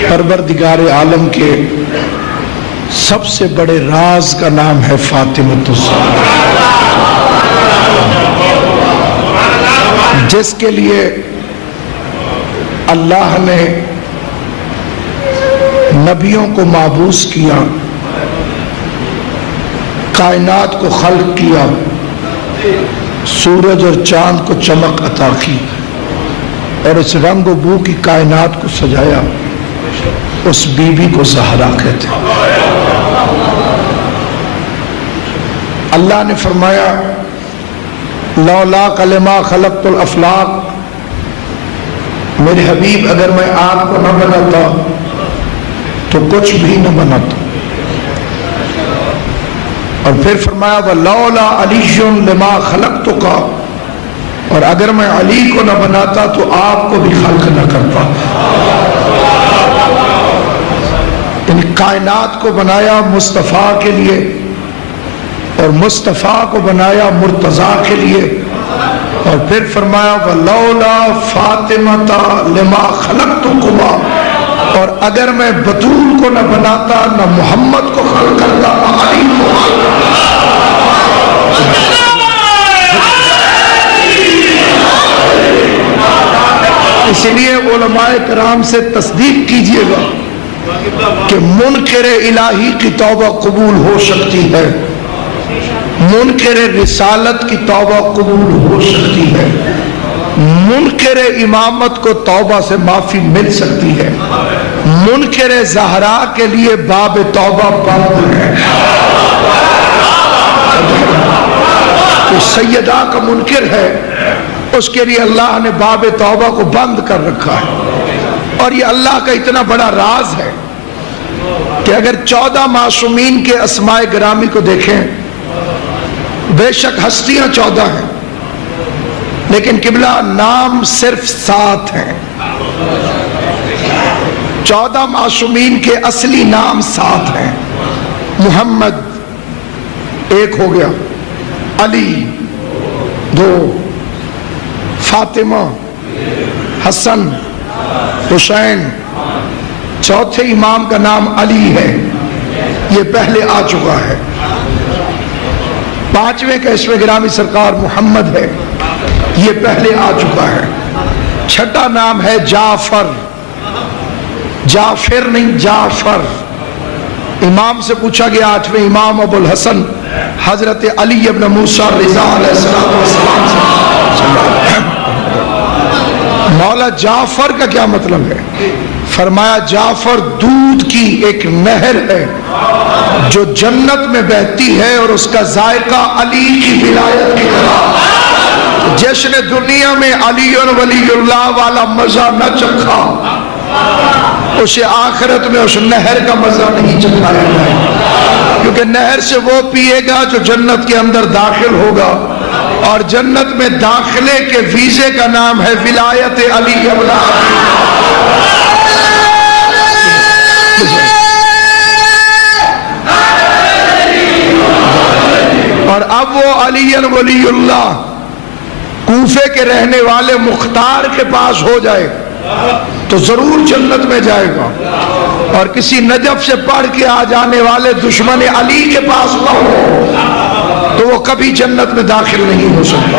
پروردگار عالم کے سب سے بڑے راز کا نام ہے فاطمۃ الزہرا، جس کے لیے اللہ نے نبیوں کو مابعوث کیا، کائنات کو خلق کیا، سورج اور چاند کو چمک عطا کی، اور اس رنگ و بو کی کائنات کو سجایا، اس بی بی کو زہرا کہتے ہیں۔ اللہ نے فرمایا لولاک لما خلقت الافلاق، میرے حبیب اگر میں آگ کو نہ بناتا تو کچھ بھی نہ بناتا۔ اور پھر فرمایا وَلَوْلَا عَلِيٌّ لِمَا خَلَقْتُكَ، اور اگر میں علی کو نہ بناتا تو آپ کو بھی خلق نہ کرتا۔ یعنی کائنات کو بنایا مصطفیٰ کے لیے، اور مصطفیٰ کو بنایا مرتضیٰ کے لیے، اور پھر فرمایا وَلَوْلَا فَاطِمَةَ لِمَا خَلَقْتُكُمَا، اور اگر میں بطول کو نہ بناتا، نہ محمد کو خلق کرتا، نہ علی کو خلق کرتا۔ اس لیے علماء کرام سے تصدیق کیجئے گا کہ منکر الہی کی توبہ قبول ہو سکتی ہے، منکر رسالت کی توبہ قبول ہو سکتی ہے، منکر امامت کو توبہ سے معافی مل سکتی ہے، منکر زہرا کے لیے باب توبہ بند ہے۔ جو سیدہ کا منکر ہے اس کے لیے اللہ نے باب توبہ کو بند کر رکھا ہے، اور یہ اللہ کا اتنا بڑا راز ہے کہ اگر 14 معصومین کے اسماء گرامی کو دیکھیں، بے شک ہستیاں 14 ہیں لیکن قبلہ نام صرف 7 ہیں۔ 14 معصومین کے اصلی نام 7 ہیں۔ محمد ایک ہو گیا، علی 2، فاطمہ، حسن، حسین، چوتھے امام کا نام علی ہے، یہ پہلے آ چکا ہے۔ 5ویں کا اسم گرامی سرکار محمد ہے، یہ پہلے آ چکا ہے۔ 6واں نام ہے جعفر، جعفر نہیں جعفر۔ امام سے پوچھا گیا 8ویں امام ابو الحسن حضرت علی ابن موسیٰ رضا علیہ السلام مولا جعفر کا کیا مطلب ہے؟ فرمایا جعفر دودھ کی ایک نہر ہے جو جنت میں بہتی ہے، اور اس کا ذائقہ علی کی ولایت کی طرح۔ جس نے دنیا میں علی ولی اللہ والا مزہ نہ چکھا، اسے آخرت میں اس نہر کا مزہ نہیں چکھایا جائے، کیونکہ نہر سے وہ پیے گا جو جنت کے اندر داخل ہوگا، اور جنت میں داخلے کے ویزے کا نام ہے ولایت علی ابن ابی۔ اور اب وہ علی ولی اللہ کوفے کے رہنے والے مختار کے پاس ہو جائے تو ضرور جنت میں جائے گا، اور کسی نجف سے پڑھ کے آ جانے والے دشمن علی کے پاس نہ ہو تو وہ کبھی جنت میں داخل نہیں ہو سکتا۔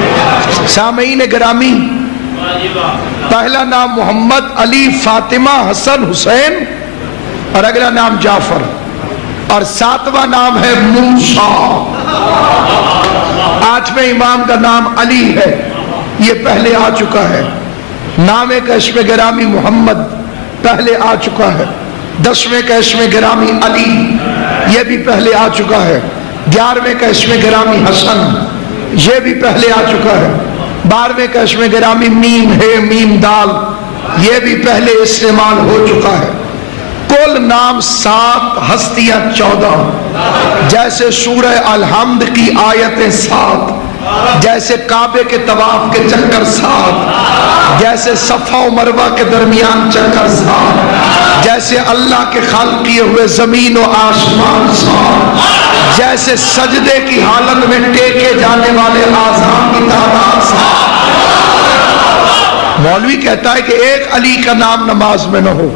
سامعین گرامی، پہلا نام محمد، علی، فاطمہ، حسن، حسین، اور اگلا نام جعفر، اور 7واں نام ہے موسیٰ۔ 8ویں امام کا نام علی ہے، یہ پہلے آ چکا ہے۔ 9ویں کا اسم گرامی محمد پہلے آ چکا ہے۔ 10ویں کا اسم گرامی علی، یہ بھی پہلے آ چکا ہے۔ 11ویں کا اسم گرامی حسن، یہ بھی پہلے آ چکا ہے۔ 12ویں کا اسم گرامی میم ہے، میم دال، یہ بھی پہلے استعمال ہو چکا ہے۔ کل نام 7، ہستیاں 14، جیسے سورہ الحمد کی آیتیں 7، جیسے کعبے کے طواف کے چکر 7، جیسے صفا و مروہ کے درمیان چکر 7، جیسے اللہ کے خلق کیے ہوئے زمین و آسمان 7، جیسے سجدے کی حالت میں ٹیکے جانے والے اعضاء کی تعداد 7۔ مولوی کہتا ہے کہ ایک علی کا نام نماز میں نہ ہو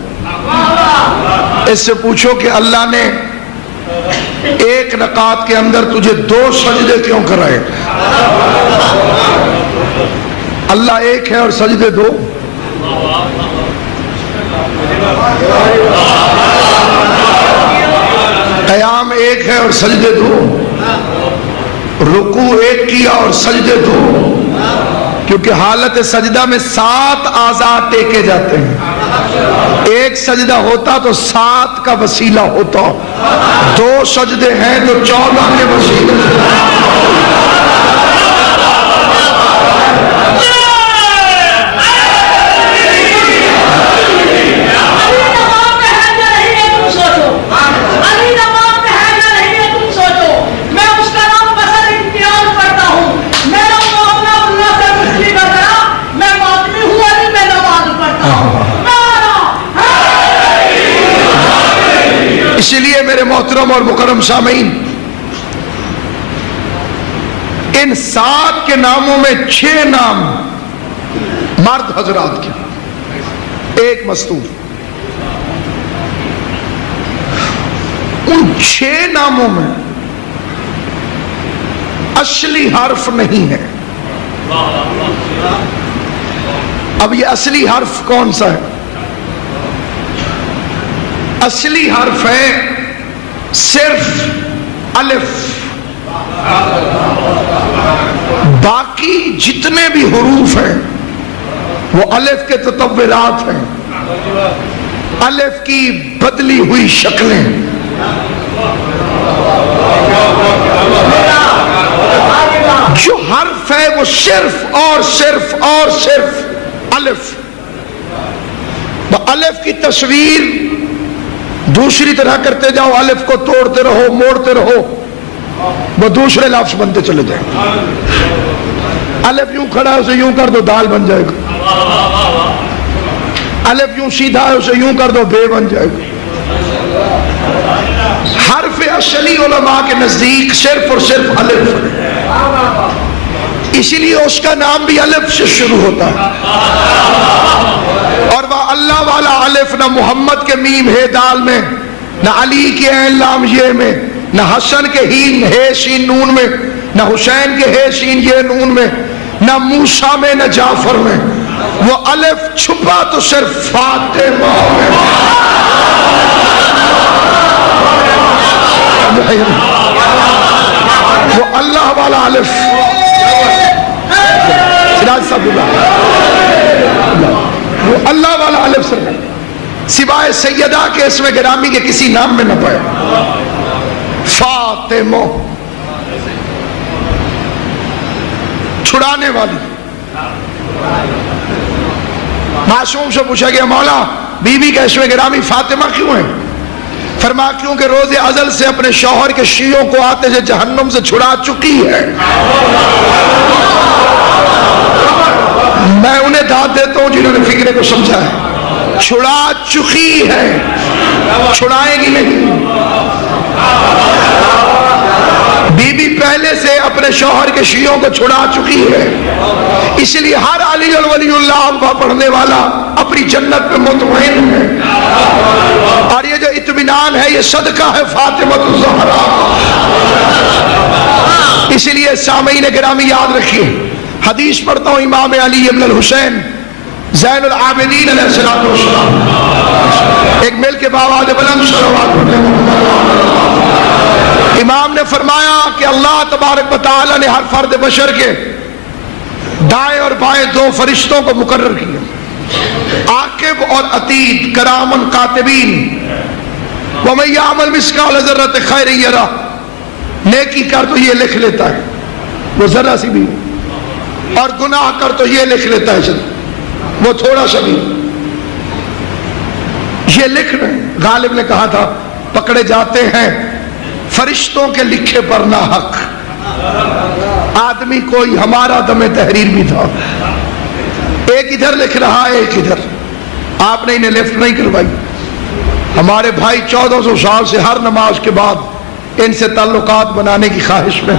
اس سے پوچھو کہ اللہ نے ایک رکعت کے اندر تجھے 2 سجدے کیوں کرائے؟ اللہ ایک ہے اور سجدے 2. قیام ایک ہے اور سجدے 2. رکوع ایک کیا اور سجدے 2. کیونکہ حالت سجدہ میں 7 اعضاء ٹیکے جاتے ہیں. ایک سجدہ ہوتا تو 7 کا وسیلہ ہوتا. 2 سجدے ہیں تو 14 کے وسیلے. اسی لیے میرے محترم اور مکرم سامعین، ان 7 کے ناموں میں 6 نام مرد حضرات کے، ایک مستور. ان 6 ناموں میں اصلی حرف نہیں ہے. اب یہ اصلی حرف کون سا ہے؟ اصلی حرف ہے صرف الف. باقی جتنے بھی حروف ہیں وہ الف کے تطورات ہیں، الف کی بدلی ہوئی شکلیں. جو حرف ہے وہ صرف اور صرف اور صرف الف. الف کی تصویر دوسری طرح کرتے جاؤ، الف کو توڑتے رہو، موڑتے رہو، وہ دوسرے لفظ بنتے چلے جائیں. الف یوں کھڑا ہے اسے یوں کر دو دال بن جائے گا. الف یوں سیدھا ہے اسے یوں کر دو بے بن جائے گا. حرف اصلی علماء کے نزدیک صرف اور صرف الف ہے. اسی لیے اس کا نام بھی الف سے شروع ہوتا ہے. اور وہ اللہ والا الف نہ محمد کے میم ہے دال میں، نہ علی کے عین لام یہ میں، نہ حسن کے ہین ہے سین نون میں، نہ حسین کے ہے سین یہ نون میں، نہ موسیٰ میں نہ جعفر میں. وہ الف چھپا تو صرف فاطمہ میں. وہ اللہ والا الف. سراج صاحب وہ اللہ والا الف سر سوائے سیدہ کے اسم گرامی کے کسی نام میں نہ پائے. فاطمہ چھڑانے والی. معصوم سے پوچھا گیا مولا بی بی کا اسم گرامی فاطمہ کیوں ہے؟ فرمایا کیونکہ روز ازل سے اپنے شوہر کے شیعوں کو آتے سے جہنم سے چھڑا چکی ہے. میں انہیں داد دیتا ہوں جنہوں نے فکرے کو سمجھا ہے. چھڑا چکی ہے، چھڑائے گی نہیں. بی بی پہلے سے اپنے شوہر کے شیعوں کو چھڑا چکی ہے. اس لیے ہر علی ولی اللہ کا پڑھنے والا اپنی جنت پہ مطمئن ہے. اور یہ جو اطمینان ہے یہ صدقہ ہے فاطمہ الزہرا. اس لیے سامعین گرامی یاد رکھیے، حدیث پڑھتا ہوں امام علی ابن الحسین زین العابدین علیہ السلام. ایک مل کے باواز بلند صلوات پڑھتے ہیں. امام نے فرمایا کہ اللہ تبارک و تعالی نے ہر فرد بشر کے دائیں اور بائیں 2 فرشتوں کو مقرر کیا، عاقب اور عتید، کرامن کاتبین. وَمَن يَعْمَلْ مِثْقَالَ ذَرَّةٍ خَيْرًا يَرَهُ. نیکی کر تو یہ لکھ لیتا ہے وہ ذرا سی بھی، اور گناہ کر تو یہ لکھ لیتا ہے وہ تھوڑا سا بھی. یہ لکھ رہے ہیں. غالب نے کہا تھا پکڑے جاتے ہیں فرشتوں کے لکھے پر نہ حق. آدمی کوئی ہمارا دم تحریر بھی تھا. ایک ادھر لکھ رہا ہے ایک ادھر. آپ نے انہیں لیفٹ نہیں کروائی. ہمارے بھائی 1400 سال سے ہر نماز کے بعد ان سے تعلقات بنانے کی خواہش میں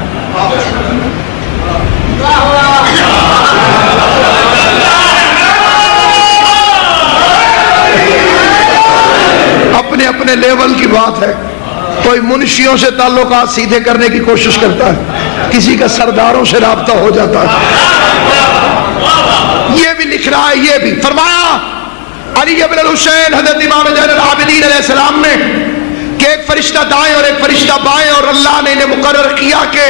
اپنے اپنے اپنے لیول کی بات ہے، کوئی منشیوں سے تعلقات سیدھے کرنے کی کوشش کرتا ہے، کسی کا سرداروں سے رابطہ ہو جاتا ہے، یہ بھی لکھ رہا ہے۔ یہ بھی فرمایا علی ابن الحسین حضرت امام زین العابدین علیہ السلام نے کہ ایک فرشتہ دائیں اور ایک فرشتہ بائیں، اور اللہ نے انہیں مقرر کیا کہ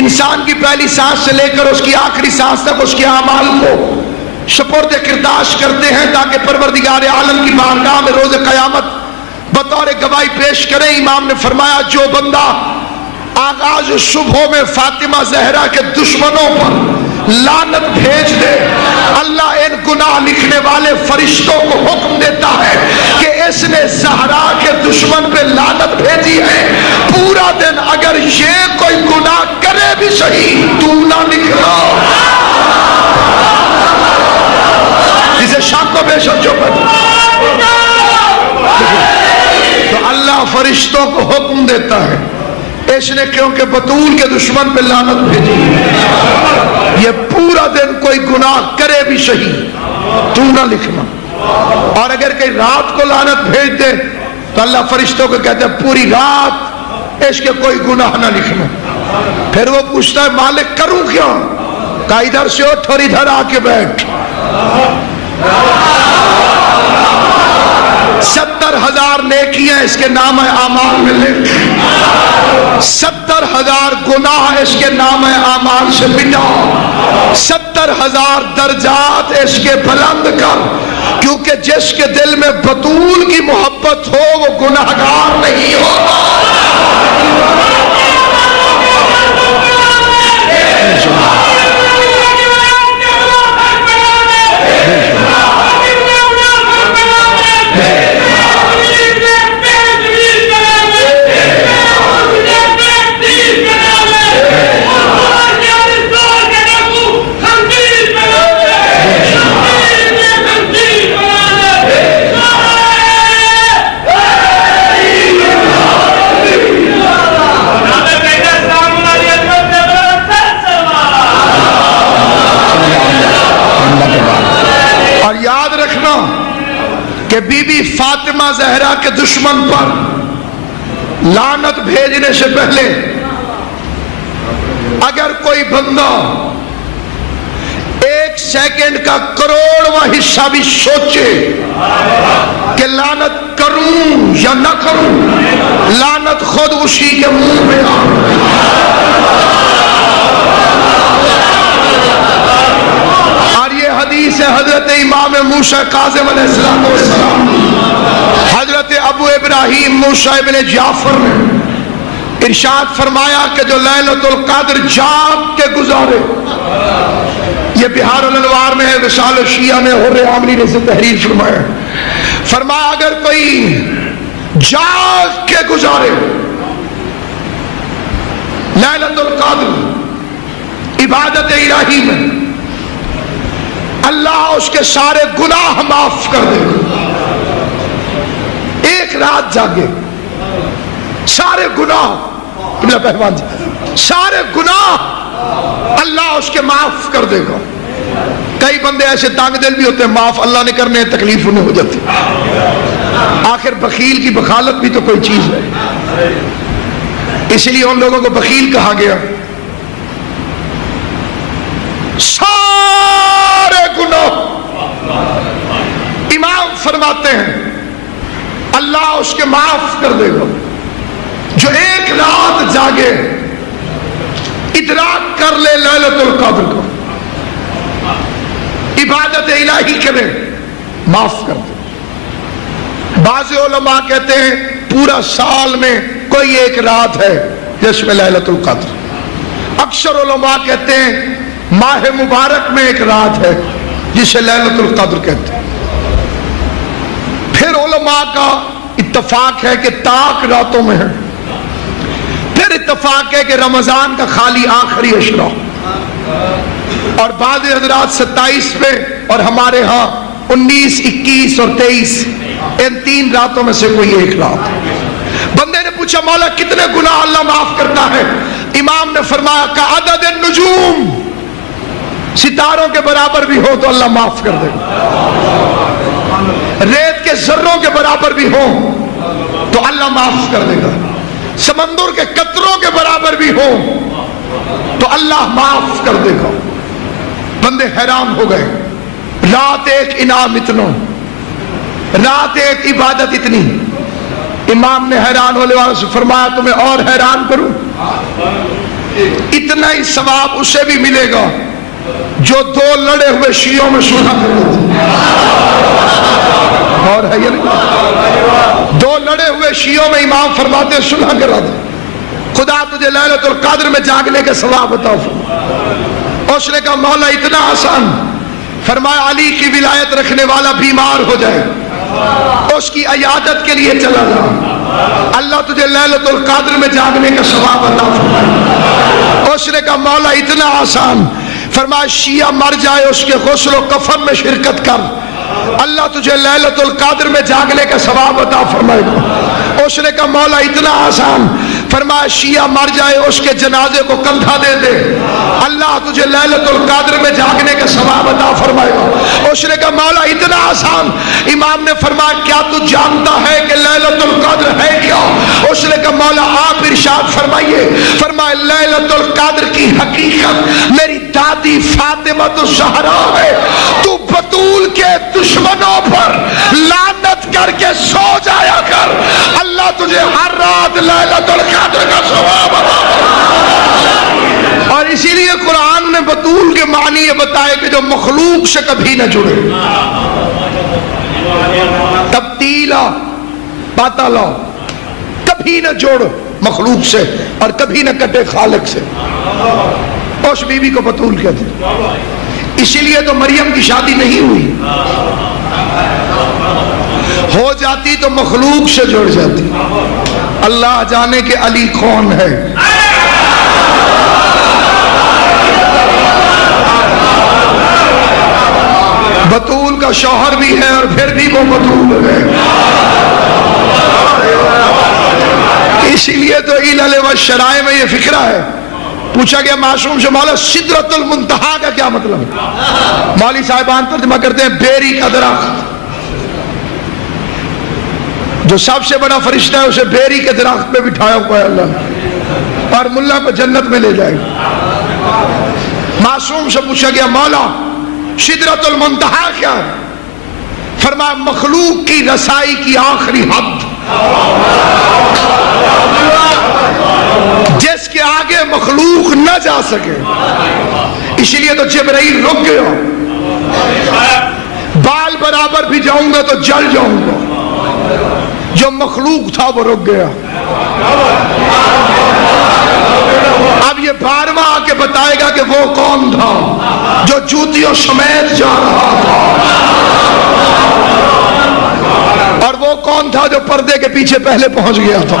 انسان کی پہلی سانس سے لے کر اس کی آخری سانس تک اس کے اعمال کو سپرد کرداش کرتے ہیں تاکہ پروردگار عالم کی بارگاہ میں روز قیامت بطور گواہی پیش کریں۔ امام نے فرمایا جو بندہ آغاز صبح میں فاطمہ زہرا کے دشمنوں پر لعنت بھیج دے، اللہ ان گناہ لکھنے والے فرشتوں کو حکم دیتا ہے کہ اس نے زہرا کے دشمن پہ لعنت بھیجی ہے، پورا دن اگر یہ کوئی گناہ کرے بھی صحیح تو نہ نکلا، جسے شک و بے شک جو تو اللہ فرشتوں کو حکم دیتا ہے، اس نے کیونکہ بطول کے دشمن پہ لعنت بھیجی، یہ پورا دن کوئی گناہ کرے بھی صحیح تو نہ لکھنا، اور اگر کہیں رات کو لعنت بھیج دے تو اللہ فرشتوں کو کہتے ہیں پوری رات اس کے کوئی گناہ نہ لکھنا۔ پھر وہ پوچھتا ہے مالک کروں کیا؟ کہا ادھر سے اٹھ اور ادھر آ کے بیٹھ، 70,000 نیکیاں اس کے نام اعمال میں لکھ، 70,000 گناہ اس کے نام اعمال سے مٹا، 70,000 درجات اس کے بلند کر، کیونکہ جس کے دل میں بطول کی محبت ہو وہ گناہگار نہیں ہوگا۔ کہ بی بی فاطمہ زہرا کے دشمن پر لعنت بھیجنے سے پہلے اگر کوئی بندہ 1 سیکنڈ کا کروڑواں حصہ بھی سوچے کہ لعنت کروں یا نہ کروں، لعنت خود اسی کے منہ میں آ۔ حدیث ہے حضرت امام موسیٰ کاظم علیہ السلام، حضرت ابو ابراہیم موسیٰ ابن جعفر نے ارشاد فرمایا کہ جو لیلۃ القدر جاگ کے گزارے، یہ بہار الانوار میں ہے، وصال الشیعہ میں حر عامری نے اسے تحریر فرمایا، فرمایا اگر کوئی جاگ کے گزارے لیلۃ القدر عبادت الہی میں، اللہ اس کے سارے گناہ معاف کر دے گا۔ ایک رات جاگے، سارے گناہ پہلوان جی، سارے گناہ اللہ اس کے معاف کر دے گا۔ کئی بندے ایسے تانگ دل بھی ہوتے ہیں، معاف اللہ نے کرنے تکلیف انہیں ہو جاتی، آخر بخیل کی بخالت بھی تو کوئی چیز ہے، اس لیے ان لوگوں کو بخیل کہا گیا۔ سارے گناہ امام فرماتے ہیں اللہ اس کے معاف کر دے گا۔ جو ایک رات جاگے، ادراک کر لے لیلۃ القدر کو، عبادت الہی کرے، معاف کر دے۔ بعض علماء کہتے ہیں پورا سال میں کوئی ایک رات ہے جس میں لیلۃ القدر، اکثر علماء کہتے ہیں ماہ مبارک میں ایک رات ہے جسے لیلۃ القدر کہتے ہیں۔ پھر علماء کا اتفاق ہے کہ طاق راتوں میں ہے، پھر اتفاق ہے کہ رمضان کا خالی آخری عشرہ، اور بعض حضرات 27 پہ، اور ہمارے ہاں 19، 21 اور 23، ان 3 راتوں میں سے کوئی ایک رات۔ بندے نے پوچھا مولا کتنے گناہ اللہ معاف کرتا ہے؟ امام نے فرمایا کہ عدد النجوم، ستاروں کے برابر بھی ہو تو اللہ معاف کر دے، ریت کے ذروں کے برابر بھی ہو تو اللہ معاف کر دے گا. سمندر کے قطروں کے برابر بھی ہو تو اللہ معاف کر دے گا. بندے حیران ہو گئے. رات ایک انعام اتنا، رات ایک عبادت اتنی. امام نے حیران ہونے والوں سے فرمایا تمہیں اور حیران کروں؟ اتنا ہی ثواب اسے بھی ملے گا جو دو لڑے ہوئے شیعوں میں صلح کر لیتے. اور ہے یہ نہیں؟ دو لڑے ہوئے شیعوں میں امام فرماتے صلح کرا دے. خدا تجھے لیلۃ القدر میں جاگنے کے ثواب عطا فرما. اس نے کہا مولا اتنا آسان. فرمایا علی کی ولایت رکھنے والا بیمار ہو جائے، اس کی عیادت کے لیے چلا جا، اللہ تجھے لیلۃ القدر میں جاگنے کا ثواب عطا فرمائے. اس نے کہا مولا اتنا آسان. فرمایا شیعہ مر جائے اس کے غسل و کفن میں شرکت کر، اللہ تجھے لیلۃ القدر میں جاگنے کا ثواب عطا فرمائے گا. اس نے کہا مولا اتنا آسان. فرمایا شیعہ مر جائے اس کے جنازے کو کندھا دے دے، اللہ تجھے لیلۃ القدر میں جاگنے کا ثواب عطا فرمائے گا. اس نے کہا مولا اتنا آسان. امام نے فرمایا کیا تو جانتا ہے کہ لیلۃ القدر ہے کیا؟ اس نے کہا مولا آپ ارشاد فرمائیے. فرمایا لیلۃ القدر کی حقیقت میری دادی فاطمہ الزہرا ہے. تو بطول کے دشمنوں پر لعنت کر کے سو جایا کر، اللہ تجھے ہر رات لیلۃ القدر کا ثواب عطا فرمائے. اور اسی لیے قرآن نے بطول کے معنی یہ بتائے کہ جو مخلوق سے کبھی نہ جڑے، تبدیلا باطلا، کبھی نہ جوڑ مخلوق سے اور کبھی نہ کٹے خالق سے. اس بیوی کو بطول کہتے. اسی لیے تو مریم کی شادی نہیں ہوئی. ہو جاتی تو مخلوق سے جڑ جاتی. اللہ جانے کہ علی کون ہے. بطول کا شوہر بھی ہے اور پھر بھی وہ بطول ہے. اسی لیے تو علل و شرائع میں یہ فکرہ ہے. پوچھا گیا معصوم سے مولا سدرۃ المنتہا کا کیا مطلب ہے؟ مولوی صاحبان ترجمہ کرتے ہیں بیری کا درخت. جو سب سے بڑا فرشتہ ہے اسے بیری کے درخت پہ بٹھایا ہوا ہے اللہ، اور ملا کو جنت میں لے جائے گا. معصوم سے پوچھا گیا مولا سدرۃ المنتہا کیا ہے؟ فرمایا مخلوق کی رسائی کی آخری حد، جس کے آگے مخلوق نہ جا سکے. اسی لیے تو جبرائیل رک گیا. بال برابر بھی جاؤں گا تو جل جاؤں گا. جو مخلوق تھا وہ رک گیا. اب یہ 12واں آ کے بتائے گا کہ وہ کون تھا جو جوتیوں سمیت جا رہا تھا، اور وہ کون تھا جو پردے کے پیچھے پہلے پہنچ گیا تھا.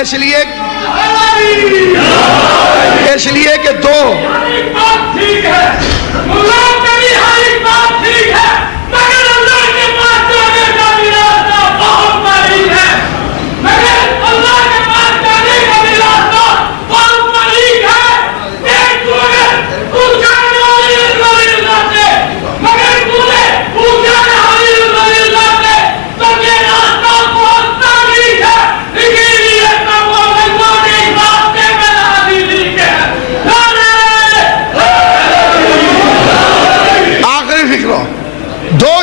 اس لیے کہ دو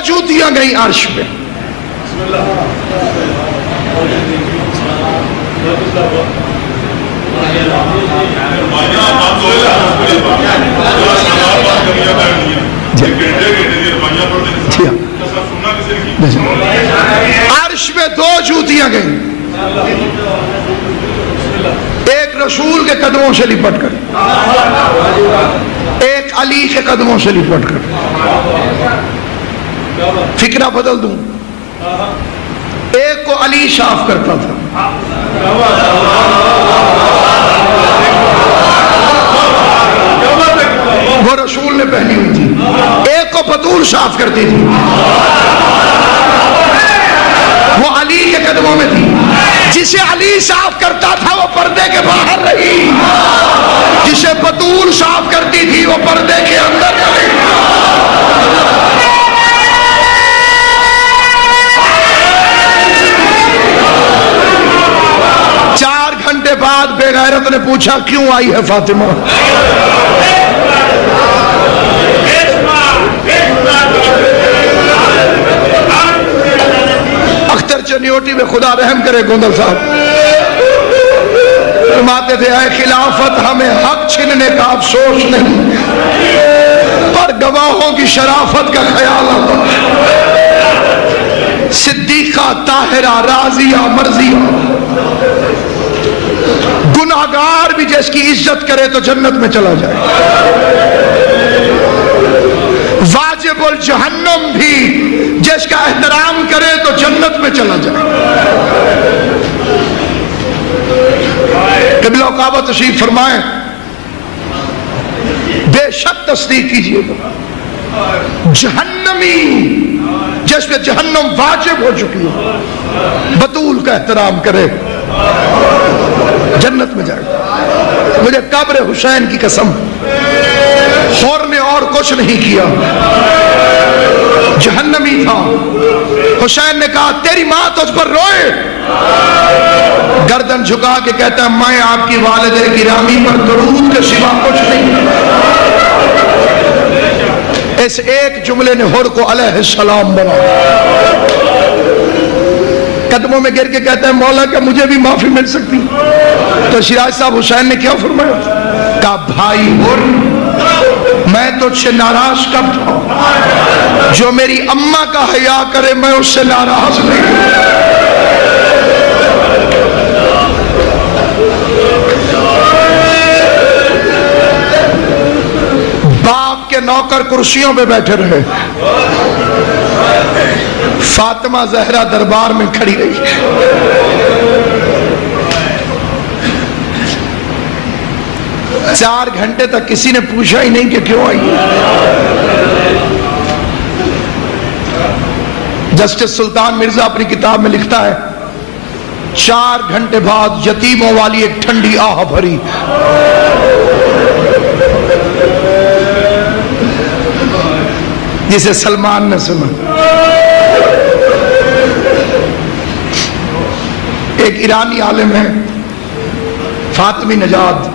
جوتیاں گئی عرش پہ. عرش پہ دو جوتیاں گئیں، ایک رسول کے قدموں سے لپٹ کر، ایک علی کے قدموں سے لپٹ کر. فکرہ بدل دوں، ایک کو علی صاف کرتا تھا، وہ رسول نے پہنی ہوئی تھی. ایک کو بطول صاف کرتی تھی، وہ علی کے قدموں میں تھی. جسے علی صاف کرتا تھا وہ پردے کے باہر رہی، جسے بطول صاف کرتی تھی وہ پردے کے اندر رہی. بے غیرت نے پوچھا کیوں آئی ہے فاطمہ؟ اختر چنیوٹی میں خدا رحم کرے گوندل صاحب فرماتے تھے اے خلافت ہمیں حق چھننے کا افسوس نہیں، پر گواہوں کی شرافت کا خیال آتا، صدیقہ طاہرہ راضیہ مرضیہ، گناہگار بھی جس کی عزت کرے تو جنت میں چلا جائے، واجب الجہنم بھی جس کا احترام کرے تو جنت میں چلا جائے۔ قبلہ و کعبہ تشریف فرمائیں، بے شک تصدیق کیجئے گا جہنمی جس پہ جہنم واجب ہو چکی ہے بطول کا احترام کرے جنت میں جائے گا۔ مجھے قبر حسین کی قسم، حور نے اور کچھ نہیں کیا، جہنمی تھا۔ حسین نے کہا تیری ماں تجھ پر روئے، گردن جھکا کے کہتا ہے میں آپ کی والدہ گرامی پر درود کے سوا کچھ نہیں۔ اس ایک جملے نے حر کو علیہ السلام بنا، قدموں میں گر کے کہتا ہے مولا کیا مجھے بھی معافی مل سکتی؟ تو شیراز صاحب حسین نے کیا فرمایا؟ کہا بھائی حر میں تجھ سے ناراض کب تھا؟ جو میری اماں کا حیا کرے میں اس سے ناراض نہیں۔ باپ کے نوکر کرسیوں پہ بیٹھے رہے، فاطمہ زہرا دربار میں کھڑی رہی، 4 گھنٹے تک کسی نے پوچھا ہی نہیں کہ کیوں آئی ہے۔ جسٹس سلطان مرزا اپنی کتاب میں لکھتا ہے 4 گھنٹے بعد یتیموں والی ایک ٹھنڈی آہ بھری، جسے سلمان نے سنا۔ ایک ایرانی عالم ہے فاطمی نژاد،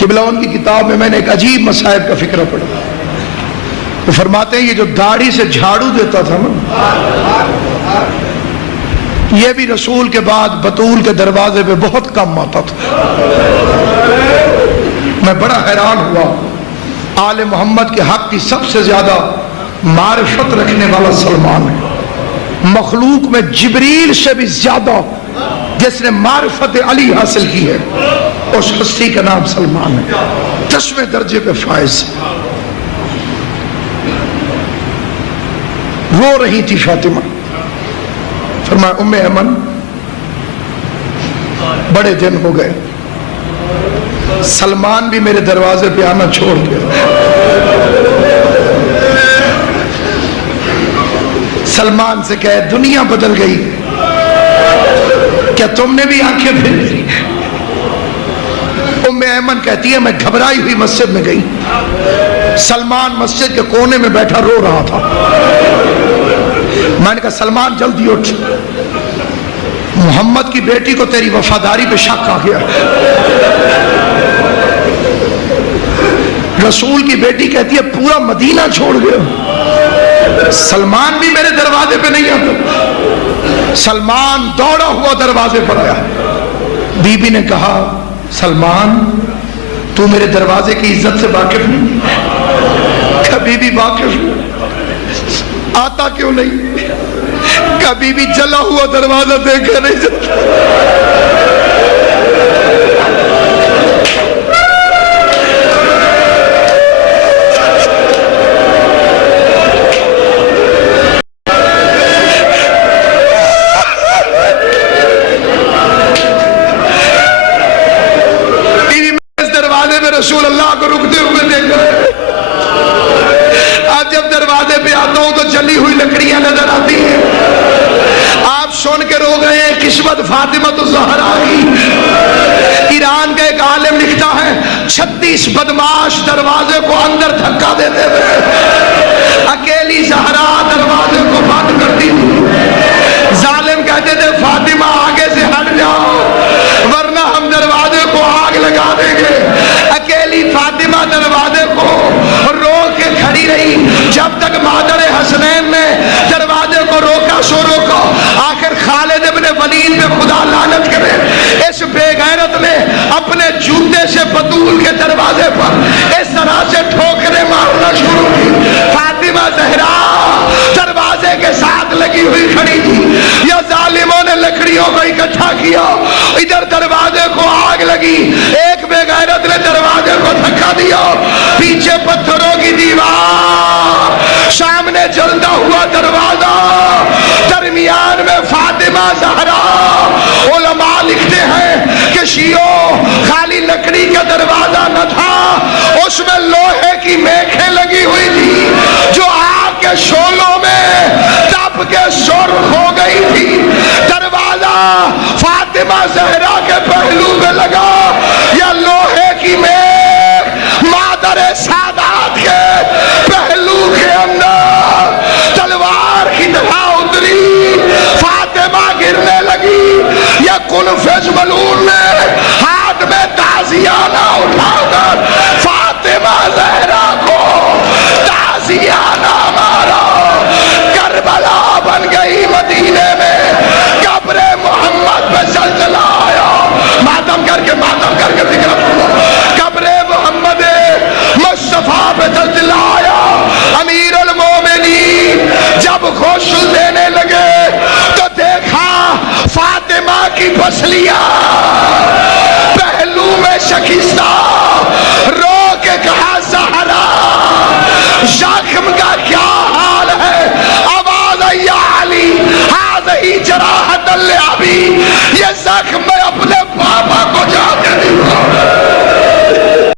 قبلہ ان کی کتاب میں نے ایک عجیب مصائب کا فکرہ پڑھا۔ وہ فرماتے ہیں یہ جو داڑھی سے جھاڑو دیتا تھا نا، یہ بھی رسول کے بعد بطول کے دروازے پہ بہت کم آتا تھا۔ میں بڑا حیران ہوا، آل محمد کے حق کی سب سے زیادہ معرفت رکھنے والا سلمان ہے، مخلوق میں جبریل سے بھی زیادہ جس نے معرفت علی حاصل کی ہے اس ہستی کا نام سلمان ہے، 10ویں درجے پہ فائز۔ رو رہی تھی فاطمہ، فرمایا ام ایمن بڑے دن ہو گئے، سلمان بھی میرے دروازے پہ آنا چھوڑ دیا۔ سلمان سے کہے دنیا بدل گئی، کیا تم نے بھی آنکھیں پھیر لی؟ ام ایمن کہتی ہے میں گھبرائی ہوئی مسجد میں گئی، سلمان مسجد کے کونے میں بیٹھا رو رہا تھا۔ میں نے کہا سلمان جلدی اٹھ، محمد کی بیٹی کو تیری وفاداری پہ شک آ گیا۔ رسول کی بیٹی کہتی ہے پورا مدینہ چھوڑ گیا، سلمان بھی میرے دروازے پہ نہیں آتا۔ سلمان دوڑا ہوا دروازے پر آیا، بی بی نے کہا سلمان تو میرے دروازے کی عزت سے واقف نہیں؟ کبھی بھی واقف نہیں، آتا کیوں نہیں؟ کبھی بھی جلا ہوا دروازہ دیکھا نہیں جاتا۔ رسول اللہ کو رکتے ہوئے دیکھا، اب جب دروازے پہ آتا ہوں تو جلی ہوئی لکڑیاں نظر آتی ہیں۔ آپ سن کے رو گئے ہیں قسمت فاطمہ الزہرا کی۔ ایران کا ایک عالم لکھتا ہے 36 بدماش دروازے کو اندر دھکا دیتے ہوئے اکیلی زہرا دروازے کو بند کرتی تھی۔ ظالم کہتے تھے فاطمہ آگے سے ہٹ جاؤ ورنہ ہم دیوار، سامنے جلتا ہوا دروازہ، درمیان میں فاطمہ زہرا۔ علماء لکھتے ہیں کہ شیعوں خالی لکڑی کا دروازہ نہ تھا، اس میں لوہے کی میخیں لگی ہوئی تھی جو آگ کے شعلوں میں تپ کے سرخ ہو گئی تھی۔ دروازہ فاطمہ زہرا کے پہلو میں لگا، یا لوہے کی میخ مادر سادات کے پہلو کے اندر تلوار کی طرح اتری، فاطمہ گرنے لگی۔ یا کنفذ ملعون نے ہاتھ میں تازیانہ اٹھا کر فاطمہ زہرا کو تازیانہ مارا، کربلا بن گئی مدینے میں، قبر محمد پہ زلزلہ آیا۔ ماتم کر کے ذکر کرو، قبر محمد مصطفیٰ پہ زلزلہ آیا۔ امیر المومنین جب غسل دینے لگے تو دیکھا فاطمہ کی پسلیاں پہلو میں شکستہ، رو کے کہا زہرا زخم کا کیا حال ہے؟ آواز یا علی ہذہی جراحت لابی، یہ زخم